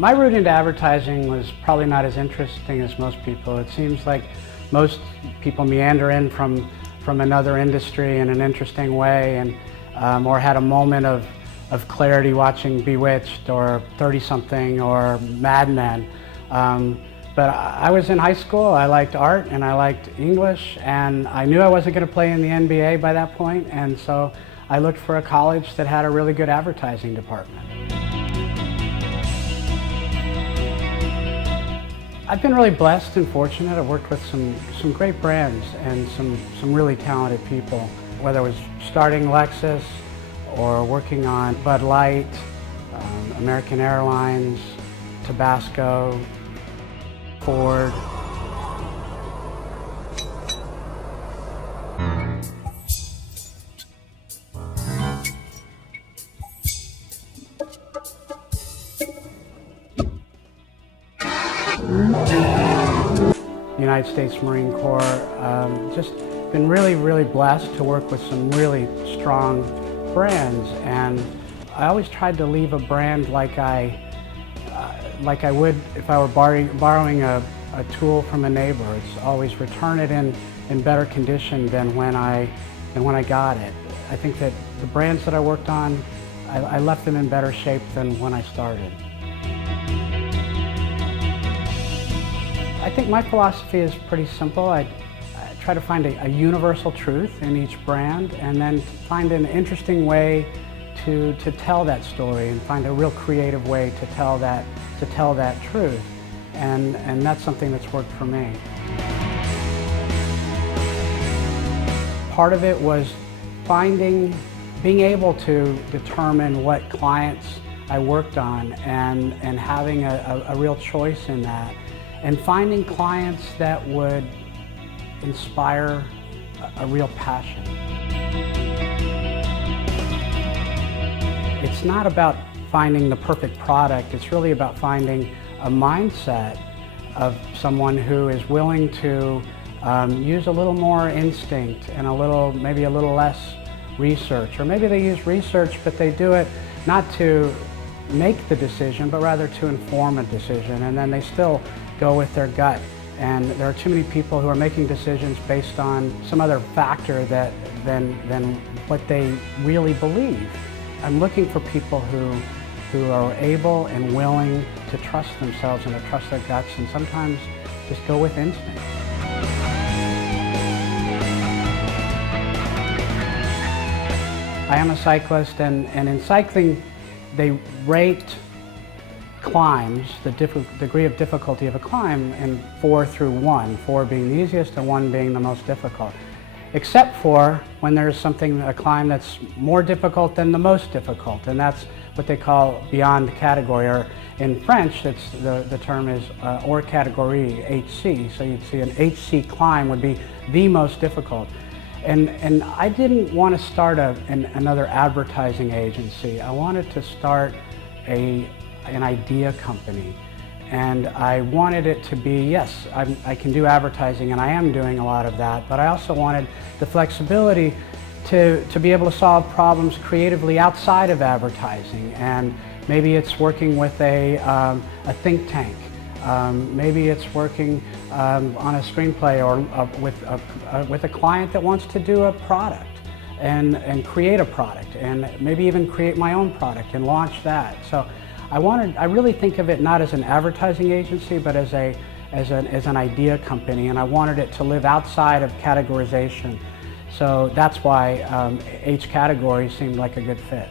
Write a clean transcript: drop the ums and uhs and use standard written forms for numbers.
My route into advertising was probably not as interesting as most people. It seems like most people meander in from another industry in an interesting way, and or had a moment of clarity watching Bewitched or 30-something or Mad Men. But I was in high school, I liked art and I liked English, and I knew I wasn't going to play in the NBA by that point, and so I looked for a college that had a really good advertising department. I've been really blessed and fortunate. I've worked with some great brands and some really talented people, whether it was starting Lexus or working on Bud Light, American Airlines, Tabasco, Ford. United States Marine Corps. Just been really blessed to work with some really strong brands, and I always tried to leave a brand like I would if I were borrowing a tool from a neighbor. It's always return it in better condition than when I got it. I think that the brands that I worked on, I left them in better shape than when I started. I think my philosophy is pretty simple. I try to find a universal truth in each brand, and then find an interesting way to tell that story, and find a real creative way to tell that truth. And that's something that's worked for me. Part of it was being able to determine what clients I worked on, and having a real choice in that, and finding clients that would inspire a real passion. It's not about finding the perfect product, it's really about finding a mindset of someone who is willing to use a little more instinct and maybe a little less research. Or maybe they use research, but they do it not to make the decision, but rather to inform a decision, and then they still go with their gut. And there are too many people who are making decisions based on some other factor than what they really believe. I'm looking for people who are able and willing to trust themselves and to trust their guts, and sometimes just go with instinct. I am a cyclist, and in cycling they rate climbs, the degree of difficulty of a climb, in 4 through 1, 4 being the easiest and 1 being the most difficult. Except for when there's a climb that's more difficult than the most difficult, and that's what they call beyond category, or in French the term is hors category, HC. So you'd see an HC climb would be the most difficult. And I didn't want to start another advertising agency. I wanted to start an idea company, and I wanted it to be, yes, I can do advertising, and I am doing a lot of that, but I also wanted the flexibility to be able to solve problems creatively outside of advertising. And maybe it's working with a think tank, maybe it's working on a screenplay, or with a client that wants to do a product and create a product, and maybe even create my own product and launch that. So I really think of it not as an advertising agency, but as an idea company, and I wanted it to live outside of categorization. So that's why HCategory seemed like a good fit.